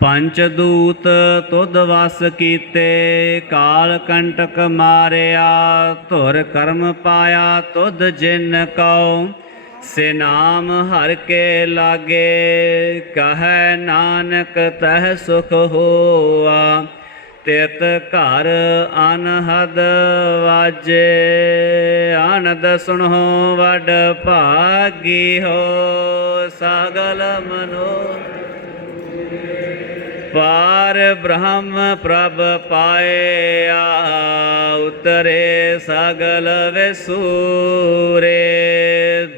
ਪੰਚ ਦੂਤ ਤੁਧ ਵਸ ਕੀਤੇ, ਕਾਲ ਕੰਟਕ ਮਾਰਿਆ, ਧੁਰ ਕਰਮ ਪਾਇਆ ਤੁਧ ਜਿਨ ਕਉ। ਸੇ ਨਾਮ ਹਰ ਕੇ ਲਾਗੇ, ਕਹੈ ਨਾਨਕ ਤਹ ਸੁਖ ਹੋਆ। ਤਿਤ ਘਰ ਅਨਹਦ ਵਾਜੇ, ਆਨੰਦ ਸੁਣੋ ਵਡ ਭਾਗੀ ਹੋ, ਸਗਲ ਮਨੋ ਪਾਰ ਬ੍ਰਹਮ ਪ੍ਰਭ ਪਾਇਆ ਉਤਰੇ ਸਗਲ ਵਿਸੂਰੇ।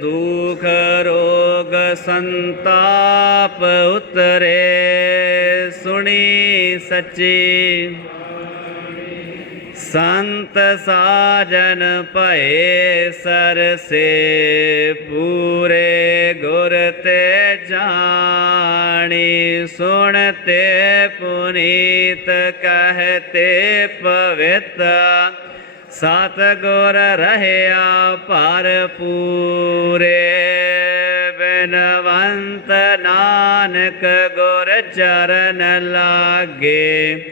ਦੁਖ ਰੋਗ ਸੰਤਾਪ ਉਤਰੇ ਸੁਣੀ ਸੱਚੀ। ਸੰਤ ਸਾਜਨ ਭਏ ਸਰਸੇ ਪੂਰੇ ਗੁਰ ਤੇ ਜਾਣੀ ਸੁਣਤੇ ਪੁਨੀਤ ਕਹਤੇ ਪਵਿੱਤ। ਸਤ ਗੁਰ ਰਹਿਆ ਪਰ ਪੂਰੇ, ਬਿਨਵੰਤ ਨਾਨਕ ਗੁਰ ਚਰਨ ਲਾਗੇ।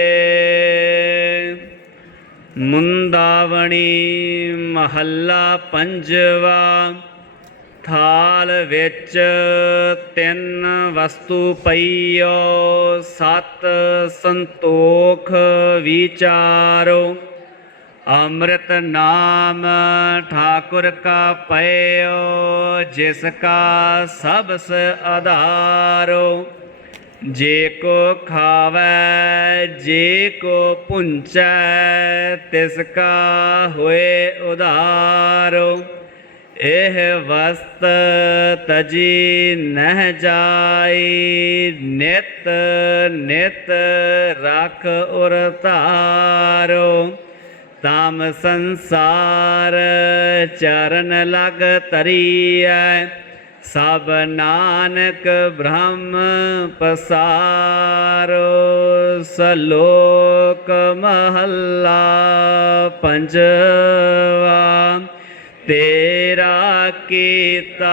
ਮੁੰਦਾਵਣੀ ਮਹੱਲਾ ਪੰਜਵਾ, ਥਾਲ ਵਿੱਚ ਤਿੰਨ ਵਸਤੂ ਪਈਓ, ਸਤ ਸੰਤੋਖ ਵਿਚਾਰੋ। ਅੰਮ੍ਰਿਤ ਨਾਮ ਠਾਕੁਰ ਕਾ ਪਇਓ, ਜਿਸ ਕਾ ਸਬਸ ਆਧਾਰੋ। ਜੇ ਕੋ ਖਾਵੈ, ਜੇ ਕੋ ਪੁੰਚੈ, ਤਿਸ ਕਾ ਹੋਏ ਉਧਾਰੋ। ਇਹ ਵਸਤ ਤਜੀ ਨਹਿ ਜਾਈ, ਨਿਤ ਨਿਤ ਰਖ ਉਰ ਧਾਰੋ। ਤਮ ਸੰਸਾਰ ਚਰਨ ਲਗ ਤਰੀਐ ਸਭ ਨਾਨਕ ਬ੍ਰਹਮ ਪਸਾਰੋ ਸਲੋਕ ਮਹੱਲਾ ਪੰਜਵਾ ਤੇਰਾ ਕੀਤਾ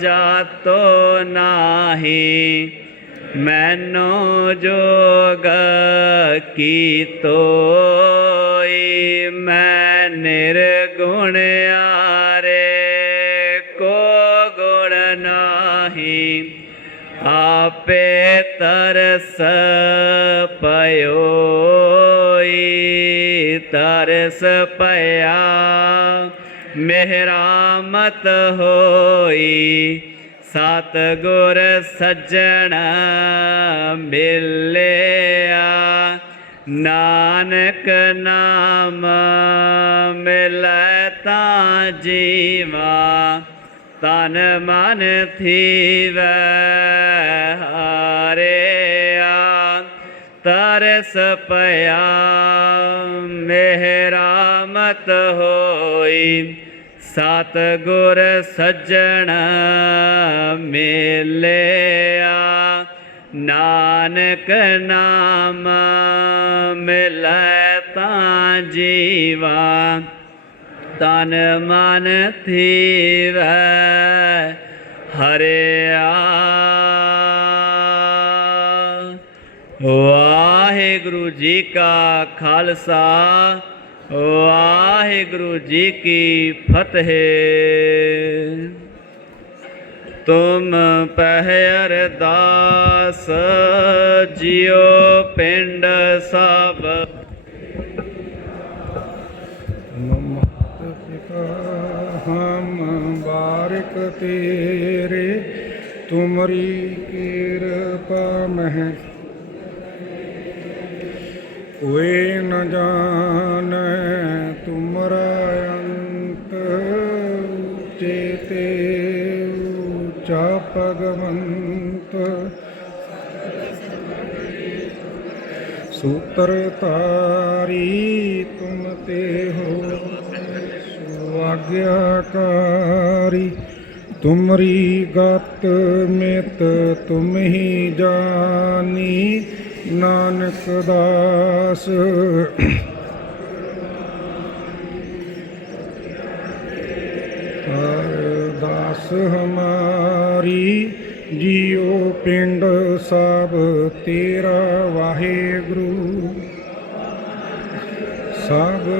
ਜਾਤੋ ਨਾਹੀ ਮੈਨੋ ਜੋਗ ਕੀਤੋਈ ਤਰਸ ਪਇਓਈ ਤਰਸ ਪਿਆ ਮਿਹਰਾਮਤ ਹੋਈ ਸਤ ਗੁਰ ਸੱਜਣ ਮਿਲਿਆ, ਨਾਨਕ ਨਾਮ ਮਿਲੈ ਤਾਂ ਜੀਵਾ। ਤਨ ਮਨ ਥੀਵੈ ਹਾਰਿਆ ਤਰਸ ਪਿਆ। ਮਿਹਰਾਮਤ ਹੋਈ ਸਤ ਗੁਰ ਸੱਜਣ ਮਿਲਿਆ। ਨਾਨਕ ਨਾਮ ਮਿਲੈ ਤਾਂ ਜੀਵਾ। ਤਨ ਮਨ ਥੀਵੈ, ਹਰਿਆ। ਵਾਹਿਗੁਰੂ ਜੀ ਕਾ ਖਾਲਸਾ, ਵਾਹਿਗੁਰੂ ਜੀ ਕੀ ਫਤਿਹ। ਤੁਮ ਪਹਿ ਅਰਦਾਸ, ਜਿਉ ਪਿੰਡ ਸਭ ਬਾਰਿਕ ਤੇਰੇ ਤੁਮਰੀ ਕਿਰਪਾ ਮਹਿ। ਕੋਈ ਨ ਜਾਣੈ ਤੁਮਰਾ ਅੰਤ ਚੇਤੇ ਉੱਚਾ ਭਗਵੰਤ। ਸੂਤਰ ਤਾਰੀ ਤੁਮ ਤੇ ਹੋ, ਸੁਆਗਿਆਕਾਰੀ। ਤੁਮਰੀ ਗਤ ਮਿਤ ਤੁਮ ਹੀ ਜਾਨੀ, ਨਾਨਕ ਦਾਸ। ਅਰਦਾਸ ਹਮਾਰੀ, ਜੀਉ ਪਿੰਡ ਸਭ ਤੇਰਾ ਵਾਹਿਗੁਰੂ। ਸਭ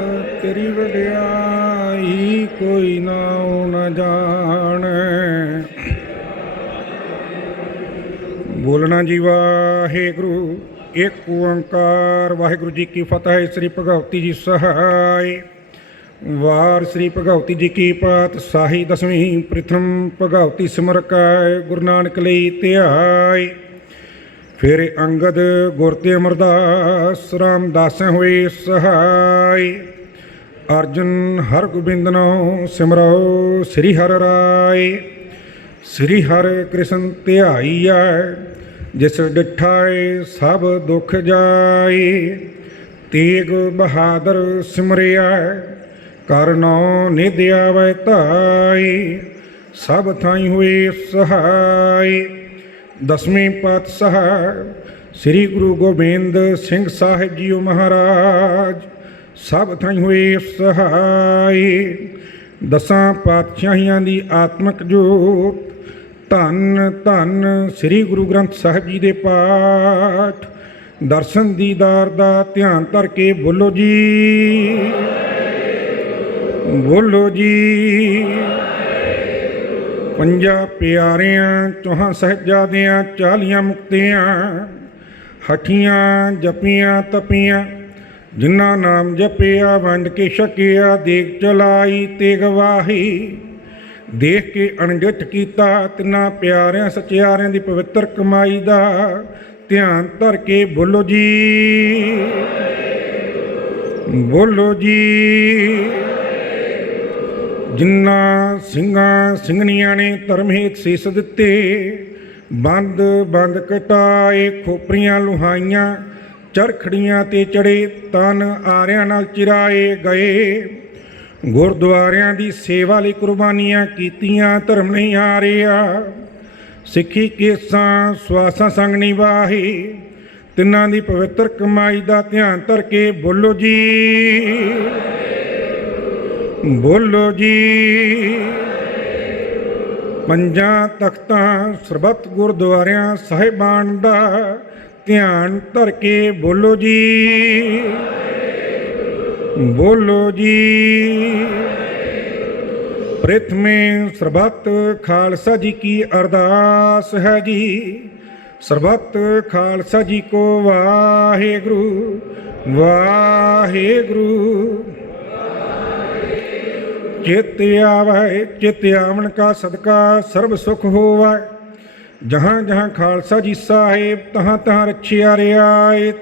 ਤੇਰੀ ਵਡਿਆਈ ਕੋਈ ਨਾ ਨ ਜਾਣੈ। ਬੋਲਣਾ ਜੀ ਵਾਹਿਗੁਰੂ, ਇੱਕ ਓੰਕਾਰ। ਵਾਹਿਗੁਰੂ ਜੀ ਕੀ ਫਤਿਹ, ਸ੍ਰੀ ਭਗਵਤੀ ਜੀ ਸਹਾਇ ਵਾਰ ਸ੍ਰੀ ਭਗਵਤੀ ਜੀ ਕੀ ਪਾਤ ਸਾਹੀ ਦਸਵੀਂ ਪ੍ਰਥਮ ਭਗਵਤੀ ਸਿਮਰ ਗੁਰੂ ਨਾਨਕ ਲਈ ਧਿਆਇ ਫਿਰ ਅੰਗਦ ਗੁਰ ਤੇ ਅਮਰਦਾਸ, ਰਾਮਦਾਸ ਹੋਏ ਸਹਾਇ ਅਰਜਨ ਹਰ ਗੋਬਿੰਦਨੋ ਸਿਮਰੋ, ਸ੍ਰੀ ਹਰਿ ਰਾਏ। ਸ੍ਰੀ ਹਰਿ ਕ੍ਰਿਸ਼ਨ ਧਿਆਈਐ ਜਿਸ ਡਿਠਾਏ ਸਭ ਦੁਖ ਜਾਏ, ਤੇਗ ਬਹਾਦਰ ਸਿਮਰਿਆ ਕਰਨੋ ਨਿਧ ਆਵੈ ਧਾਈ ਸਭ ਥਾਈ ਹੋਏ ਸਹਾਈ ਦਸਵੇਂ ਪਾਤਸ਼ਾਹ ਸ੍ਰੀ ਗੁਰੂ ਗੋਬਿੰਦ ਸਿੰਘ ਸਾਹਿਬ ਜੀਓ ਮਹਾਰਾਜ, ਸਭ ਥਾਈ ਹੋਏ ਸਹਾਈ ਦਸਾਂ ਪਾਤਸ਼ਾਹੀਆਂ ਦੀ ਆਤਮਿਕ ਜੋਤ ਧੰਨ ਧੰਨ ਸ੍ਰੀ ਗੁਰੂ ਗ੍ਰੰਥ ਸਾਹਿਬ ਜੀ ਦੇ ਪਾਠ। ਦਰਸ਼ਨ ਦੀਦਾਰ ਦਾ ਧਿਆਨ ਧਰ ਕੇ ਬੋਲੋ ਜੀ। ਬੋਲੋ ਜੀ। ਪੰਜਾਂ ਪਿਆਰਿਆਂ, ਚੌਹਾਂ ਸਹਿਜਾਦਿਆਂ, ਚਾਲੀਆਂ ਮੁਕਤਿਆਂ, ਹਠੀਆਂ ਜਪੀਆਂ, ਤਪੀਆਂ, ਜਿਨ੍ਹਾਂ ਨਾਮ ਜਪਿਆ, ਵੰਡ ਕੇ ਛਕਿਆ ਦੇਖ ਚਲਾਈ ਤੇ ਗਵਾਹੀ ਦੇਖ ਕੇ ਅਣਡਿਠ ਕੀਤਾ, ਤਿੰਨਾਂ ਪਿਆਰਿਆਂ ਸਚਿਆਰਿਆਂ ਦੀ ਪਵਿੱਤਰ ਕਮਾਈ ਦਾ ਧਿਆਨ ਧਰ ਕੇ ਬੋਲੋ ਜੀ। ਬੋਲੋ ਜੀ। ਜਿੰਨਾ ਸਿੰਘਾਂ ਸਿੰਘਣੀਆਂ ਨੇ ਧਰਮ ਹੇਤ ਸੀਸ ਦਿੱਤੇ, ਬੰਦ ਬੰਦ ਕਟਾਏ, ਖੋਪਰੀਆਂ ਲੁਹਾਈਆਂ, ਚਰਖੜੀਆਂ ਤੇ ਚੜੇ, ਤਨ ਆਰਿਆਂ ਨਾਲ ਚਿਰਾਏ ਗਏ। ਗੁਰਦੁਆਰਿਆਂ ਦੀ ਸੇਵਾ ਲਈ ਕੁਰਬਾਨੀਆਂ ਕੀਤੀਆਂ, ਧਰਮ ਨਹੀਂ ਹਾਰਿਆ। ਸਿੱਖੀ ਕੇਸਾਂ, ਸਵਾਸਾਂ ਸੰਗ ਵਾਹੀ। ਤਿੰਨਾਂ ਦੀ ਪਵਿੱਤਰ ਕਮਾਈ ਦਾ ਧਿਆਨ ਧਰ ਕੇ ਬੋਲੋ ਜੀ। ਬੋਲੋ ਜੀ। ਪੰਜਾਂ ਤਖਤਾਂ, ਸਰਬੱਤ ਗੁਰਦੁਆਰਿਆਂ ਸਾਹਿਬਾਨ ਦਾ ਧਿਆਨ ਧਰ ਕੇ ਬੋਲੋ ਜੀ। ਬੋਲੋ ਜੀ। ਪ੍ਰਥਮੇ ਸਰਬੱਤ ਖਾਲਸਾ ਜੀ ਕੀ ਅਰਦਾਸ ਹੈ ਜੀ ਸਰਬੱਤ ਖਾਲਸਾ ਜੀ ਕੋ ਵਾਹਿਗੁਰੂ ਵਾਹਿਗੁਰੂ। ਚਿਤ ਆਵੈ ਚਿਤ ਆਵਣ ਕਾ ਸਦਕਾ ਸਰਬ ਸੁਖ ਹੋਵੈ ਜਹਾਂ ਜਹਾਂ ਖਾਲਸਾ ਜੀ ਸਾਹਿਬ, ਤਹਾਂ ਤਹਾਂ ਰਛਿਆ ਰਿਆਇਤ।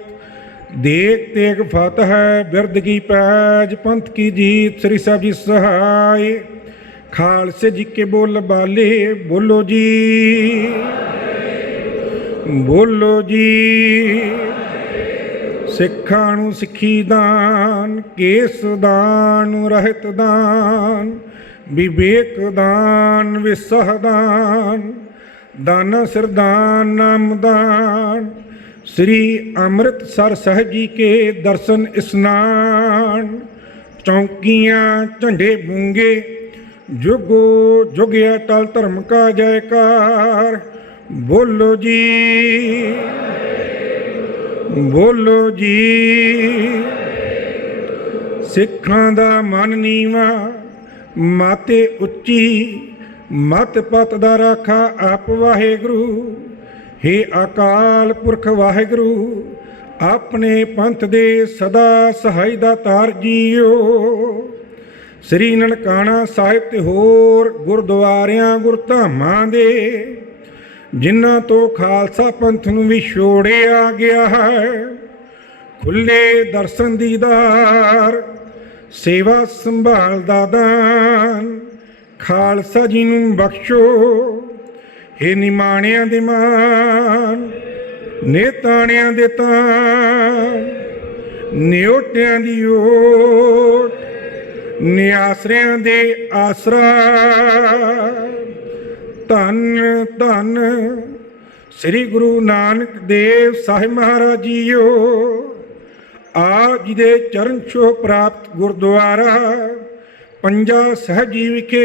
ਦੇਖ ਤੇਗ ਫਤਿਹ ਬਿਰਦ ਕੀ ਪੈਜ, ਪੰਥ ਕੀ ਜੀਤ, ਸ੍ਰੀ ਸਾਹਿਬ ਜੀ ਸਹਾਇ ਖਾਲਸੇ ਜੀ ਕੇ ਬੋਲ ਬਾਲੇ, ਬੋਲੋ ਜੀ। ਬੋਲੋ ਜੀ। ਸਿੱਖਾਂ ਨੂੰ ਸਿੱਖੀ ਦਾਨ, ਕੇਸ ਦਾਨ, ਰਹਿਤ ਦਾਨ, ਵਿਵੇਕ ਦਾਨ, ਵਿਸਹ ਦਾਨ, ਦਾਨਾ ਸਰਦਾਨ ਨਾਮ ਦਾਨ। ਸ੍ਰੀ ਅੰਮ੍ਰਿਤਸਰ ਸਾਹਿਬ ਜੀ ਕੇ ਦਰਸ਼ਨ ਇਸਨਾਨ, ਚੌਂਕੀਆਂ ਝੰਡੇ ਬੂੰਗੇ ਜੁਗੋ ਜੁਗਿਆ ਟਲ ਧਰਮ ਕਾ ਜੈਕਾਰ। ਬੋਲੋ ਜੀ ਬੋਲੋ ਜੀ, ਸਿੱਖਾਂ ਦਾ ਮਨ ਨੀਵਾ, ਮਾਤੇ ਉੱਚੀ, ਮਤ ਪਤ ਦਾ ਰਾਖਾ ਆਪ ਵਾਹਿਗੁਰੂ। ਹੇ ਅਕਾਲ ਪੁਰਖ ਵਾਹਿਗੁਰੂ, ਆਪਣੇ ਪੰਥ ਦੇ ਸਦਾ ਸਹਾਈ ਦਾ ਤਾਰ ਜੀਓ। ਸ੍ਰੀ ਨਨਕਾਣਾ ਸਾਹਿਬ ਤੇ ਹੋਰ ਗੁਰਦੁਆਰਿਆਂ, ਗੁਰਧਾਮਾਂ ਦੇ, ਜਿਨ੍ਹਾਂ ਤੋਂ ਖਾਲਸਾ ਪੰਥ ਨੂੰ ਵੀ ਛੋੜਿਆ ਗਿਆ ਹੈ, ਖੁੱਲੇ ਦਰਸ਼ਨ ਦੀਦਾਰ ਸੇਵਾ ਸੰਭਾਲ ਦਾ ਦਾਨ, ਖਾਲਸਾ ਜੀ ਨੂੰ ਬਖਸ਼ੋ। ਹੇ ਨਿਮਾਣਿਆਂ ਦੇ ਮਾਨ, ਨੇਤਾਣਿਆਂ ਦੇ ਤਾਨ, ਨਿਉਟਿਆਂ ਦੀ ਓਟ, ਨਿਆਸਰਿਆਂ ਦੇ ਆਸਰਾ। ਧੰਨ ਧੰਨ ਸ੍ਰੀ ਗੁਰੂ ਨਾਨਕ ਦੇਵ ਸਾਹਿਬ ਮਹਾਰਾਜ ਜੀਓ ਆਪ ਜੀ ਦੇ ਚਰਨ ਛੋਹ ਪ੍ਰਾਪਤ ਗੁਰਦੁਆਰਾ, ਪੰਜਾ ਸਹਿਜੀ ਵਿਖੇ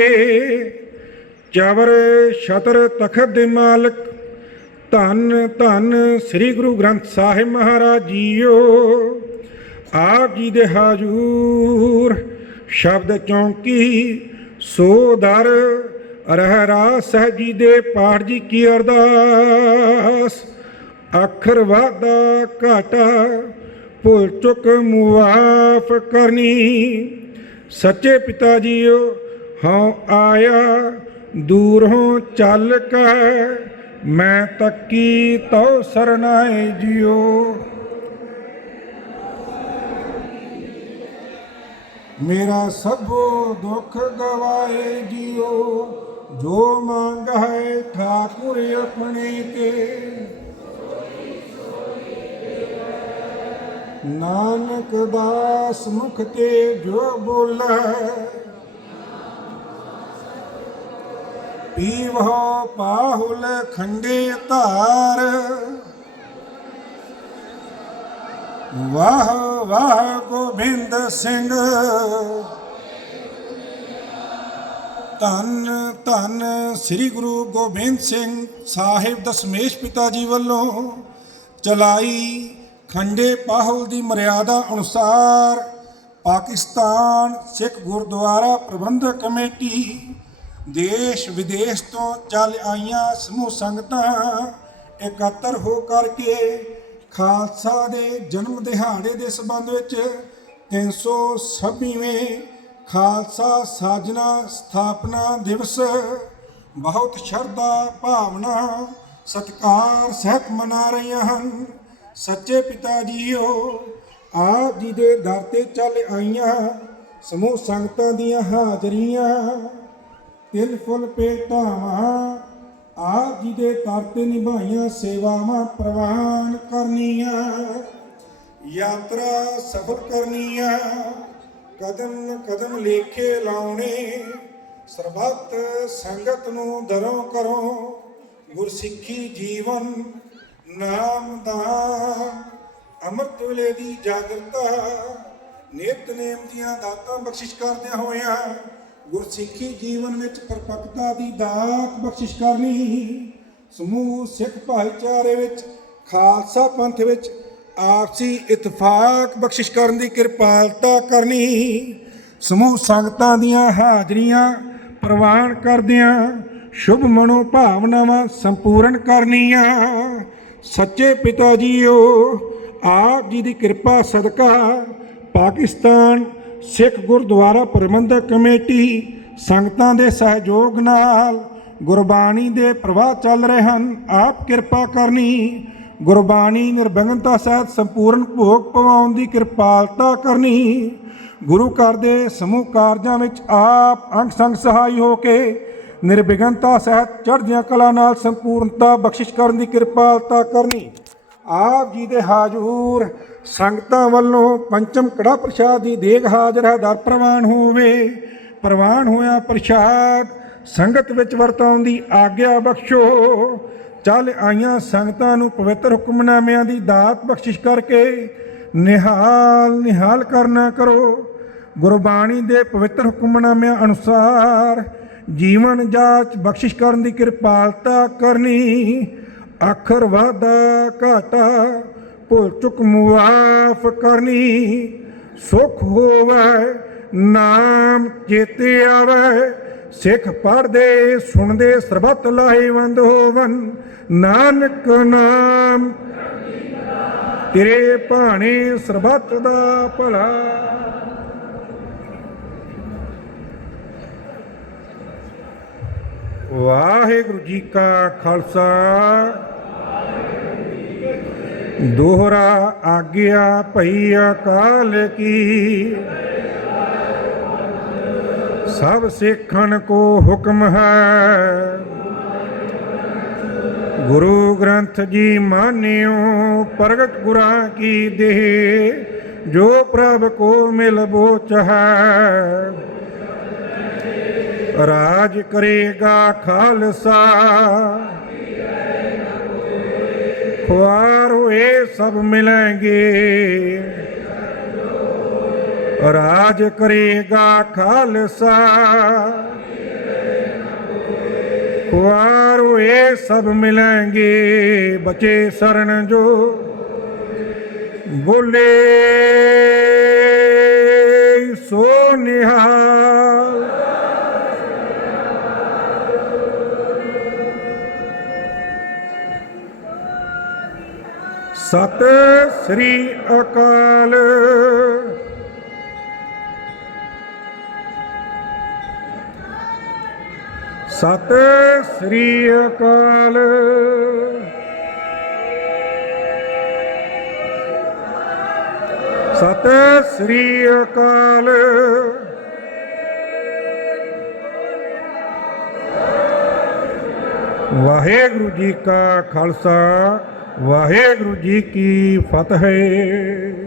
ਚਵਰ ਛਤਰ ਤਖਤ ਦੇ ਮਾਲਕ, ਧੰਨ ਧੰਨ ਸ੍ਰੀ ਗੁਰੂ ਗ੍ਰੰਥ ਸਾਹਿਬ ਮਹਾਰਾਜ ਜੀਓ ਆਪ ਜੀ ਦੇ ਹਾਜ਼ੂਰ ਸ਼ਬਦ ਚੌਂਕੀ, ਸੋ ਦਰ ਰਹਿਰਾ ਸਹਿ ਜੀ ਦੇ ਪਾਠ ਜੀ ਕੀ ਅਰਦਾਸ। ਅੱਖਰ ਵਾਦਾ ਘਾਟਾ, ਭੁੱਲ ਚੁੱਕ ਮੁਆਫ ਕਰਨੀ। ਸੱਚੇ ਪਿਤਾ ਜੀਓ, ਹਉ ਆਇਆ ਦੂਰੋਂ ਚੱਲ ਕੇ ਮੈਂ ਤੱਕੀ ਤਉ ਸਰਨਾਏ ਜੀਓ ਮੇਰਾ ਸਭੋ ਦੁੱਖ ਗਵਾਏ ਜੀਓ ਜੋ ਮੰਗ ਹੈ ਠਾਕੁਰ ਆਪਣੇ ਤੇ। ਨਾਨਕ ਦਾਸ ਮੁਖ ਤੇ ਜੋ ਬੋਲੇ ਪੀਵਹੁ ਪਾਹੁਲ ਖੰਡੇ ਧਾਰ। ਵਾਹ ਵਾਹ ਗੋਬਿੰਦ ਸਿੰਘ। ਧੰਨ ਧੰਨ ਸ੍ਰੀ ਗੁਰੂ ਗੋਬਿੰਦ ਸਿੰਘ ਸਾਹਿਬ ਦਸਮੇਸ਼ ਪਿਤਾ ਜੀ ਵੱਲੋਂ ਚਲਾਈ ਖੰਡੇ ਪਾਹੁਲ ਦੀ ਮਰਿਆਦਾ ਅਨੁਸਾਰ ਪਾਕਿਸਤਾਨ ਸਿੱਖ ਗੁਰਦੁਆਰਾ ਪ੍ਰਬੰਧਕ ਕਮੇਟੀ ਦੇਸ਼ ਵਿਦੇਸ਼ ਤੋਂ ਚੱਲ ਆਈਆਂ ਸਮੂਹ ਸੰਗਤਾਂ ਇਕੱਤਰ ਹੋ ਕਰਕੇ ਖਾਲਸਾ ਦੇ ਜਨਮ ਦਿਹਾੜੇ ਦੇ ਸੰਬੰਧ ਵਿੱਚ 326ਵੇਂ ਖਾਲਸਾ ਸਾਜਨਾ ਸਥਾਪਨਾ ਦਿਵਸ ਬਹੁਤ ਸ਼ਰਧਾ ਭਾਵਨਾ ਸਤਿਕਾਰ ਸਹਿਤ ਮਨਾ ਰਹੀਆਂ ਹਨ। ਸੱਚੇ ਪਿਤਾ ਜੀਓ, ਆਪ ਜੀ ਦੇ ਦਰ ਤੇ ਚੱਲ ਆਈਆਂ ਸਮੂਹ ਸੰਗਤਾਂ ਦੀਆਂ ਹਾਜ਼ਰੀਆਂ ਤਿਲ ਫੁੱਲ ਭੇਟਾਵਾਂ, ਆਪ ਜੀ ਦੇ ਦਰ ਤੇ ਨਿਭਾਈਆਂ ਸੇਵਾਵਾਂ ਪ੍ਰਵਾਨ ਕਰਨੀਆਂ। ਯਾਤਰਾ ਸਫਲ ਕਰਨੀਆਂ, ਕਦਮ ਕਦਮ ਲੇਖੇ ਲਾਉਣੇ, ਸਰਬੱਤ ਸੰਗਤ ਨੂੰ ਦਰੋਂ ਕਰੋ, ਗੁਰਸਿੱਖੀ ਜੀਵਨ ਨਾਮ ਦਾ। ਅੰਮ੍ਰਿਤ ਵੇਲੇ ਦੀ ਜਾਗਰਤਾ ਨਿਤਨੇਮ ਦੀਆਂ ਦਾਤਾਂ ਬਖਸ਼ਿਸ਼ ਕਰਦਿਆਂ ਹੋਇਆਂ ਗੁਰਸਿੱਖੀ ਜੀਵਨ ਵਿੱਚ ਪਰਪੱਕਤਾ ਦੀ ਦਾਤ ਬਖਸ਼ਿਸ਼ ਕਰਨੀ, ਸਮੂਹ ਸਿੱਖ ਭਾਈਚਾਰੇ ਵਿੱਚ, ਖਾਲਸਾ ਪੰਥ ਵਿੱਚ ਆਪਸੀ ਇਤਫਾਕ ਬਖਸ਼ਿਸ਼ ਕਰਨ ਦੀ ਕਿਰਪਾਲਤਾ ਕਰਨੀ, ਸਮੂਹ ਸੰਗਤਾਂ ਦੀਆਂ ਹਾਜ਼ਰੀਆਂ ਪ੍ਰਵਾਨ ਕਰਦਿਆਂ ਸ਼ੁਭ ਮਨੋ ਭਾਵਨਾਵਾਂ ਸੰਪੂਰਨ ਕਰਨੀਆਂ। ਸੱਚੇ ਪਿਤਾ ਜੀਓ, ਆਪ ਜੀ ਦੀ ਕਿਰਪਾ ਸਦਕਾ ਪਾਕਿਸਤਾਨ ਸਿੱਖ ਗੁਰਦੁਆਰਾ ਪ੍ਰਬੰਧਕ ਕਮੇਟੀ ਸੰਗਤਾਂ ਦੇ ਸਹਿਯੋਗ ਨਾਲ ਗੁਰਬਾਣੀ ਦੇ ਪ੍ਰਵਾਹ ਚੱਲ ਰਹੇ ਹਨ। ਆਪ ਕਿਰਪਾ ਕਰਨੀ। ਗੁਰਬਾਣੀ ਨਿਰਵਿਘਨਤਾ ਸਹਿਤ ਸੰਪੂਰਨ ਭੋਗ ਪਵਾਉਣ ਦੀ ਕਿਰਪਾਲਤਾ ਕਰਨੀ। ਗੁਰੂ ਘਰ ਦੇ ਸਮੂਹ ਕਾਰਜਾਂ ਵਿੱਚ ਆਪ ਅੰਗ ਸੰਗ ਸਹਾਈ ਹੋ ਕੇ ਨਿਰਵਿਘਨਤਾ ਸਹਿਤ ਚੜ੍ਹਦੀਆਂ ਕਲਾ ਨਾਲ ਸੰਪੂਰਨਤਾ ਬਖਸ਼ਿਸ਼ ਕਰਨ ਦੀ ਕਿਰਪਾਲਤਾ ਕਰਨੀ। ਆਪ ਜੀ ਦੇ ਹਾਜ਼ੂਰ ਸੰਗਤਾਂ ਵੱਲੋਂ ਪੰਚਮ ਕੜਾ ਪ੍ਰਸ਼ਾਦ ਦੀ ਦੇਗ ਹਾਜ਼ਰ ਹੈ, ਦਰ ਪ੍ਰਵਾਨ ਹੋਵੇ, ਪ੍ਰਵਾਨ ਹੋਇਆ ਪ੍ਰਸ਼ਾਦ, ਸੰਗਤ ਵਿੱਚ ਵਰਤਾਉਣ ਦੀ ਆਗਿਆ ਬਖਸ਼ੋ। ਚੱਲ ਆਈਆਂ ਸੰਗਤਾਂ ਨੂੰ ਪਵਿੱਤਰ ਹੁਕਮਨਾਮਿਆਂ ਦੀ ਦਾਤ ਬਖਸ਼ਿਸ਼ ਕਰਕੇ ਨਿਹਾਲ ਨਿਹਾਲ ਕਰਨਾ ਕਰੋ। ਗੁਰਬਾਣੀ ਦੇ ਪਵਿੱਤਰ ਹੁਕਮਨਾਮਿਆਂ ਅਨੁਸਾਰ ਜੀਵਨ ਜਾਚ ਬਖਸ਼ਿਸ਼ ਕਰਨ ਦੀ ਕਿਰਪਾਲਤਾ ਕਰਨੀ, ਅੱਖਰ ਵਾਦਾ ਘਾਟਾ ਭੁਲ ਚੁਕ ਮੁਆਫ ਕਰਨੀ ਸੁਖ ਹੋਵੇ, ਨਾਮ ਚੇਤੇ ਆਵੇ। ਸਿੱਖ ਪੜਦੇ ਸੁਣਦੇ, ਸਰਬਤ ਲਾਹੇਵੰਦ ਹੋਵਨ। ਨਾਨਕ ਨਾਮ ਤੇਰੇ ਭਾਣੇ ਸਰਬੱਤ ਦਾ ਭਲਾ। ਵਾਹਿਗੁਰੂ ਜੀ ਕਾ ਖਾਲਸਾ। ਦੋਹਰਾ ਆਗਿਆ ਭਈ ਅਕਾਲ ਕੀ। ਸਭ ਸਿੱਖਣ ਕੋ ਹੁਕਮ ਹੈ। ਗੁਰੂ ਗ੍ਰੰਥ ਜੀ ਮਾਨਿਓ, ਪ੍ਰਗਟ ਗੁਰਾਂ ਕੀ ਦੇਹ, ਜੋ ਪ੍ਰਭ ਕੋ ਮਿਲ ਬੋਚ ਹੈ। ਰਾਜ ਕਰੇਗਾ ਖਾਲਸਾ। ਖੁਆਰ ਹੋਏ ਸਭ ਮਿਲਾਂਗੇ ਰਾਜ ਕਰੇਗਾ ਖਾਲਸਾ ਖੁਆਰ ਹੋਏ ਸਭ ਮਿਲਾਂਗੇ ਬਚੇ ਸਰਣ ਜੋ ਬੋਲੇ ਸੋ ਨਿਹਾਲ ਸਤਿ ਸ੍ਰੀ ਅਕਾਲ। ਸਤਿ ਸ੍ਰੀ ਅਕਾਲ। ਸਤਿ ਸ੍ਰੀ ਅਕਾਲ। ਵਾਹਿਗੁਰੂ ਜੀ ਕਾ ਖਾਲਸਾ। ਵਾਹਿਗੁਰੂ ਜੀ ਕੀ ਫਤਿਹ।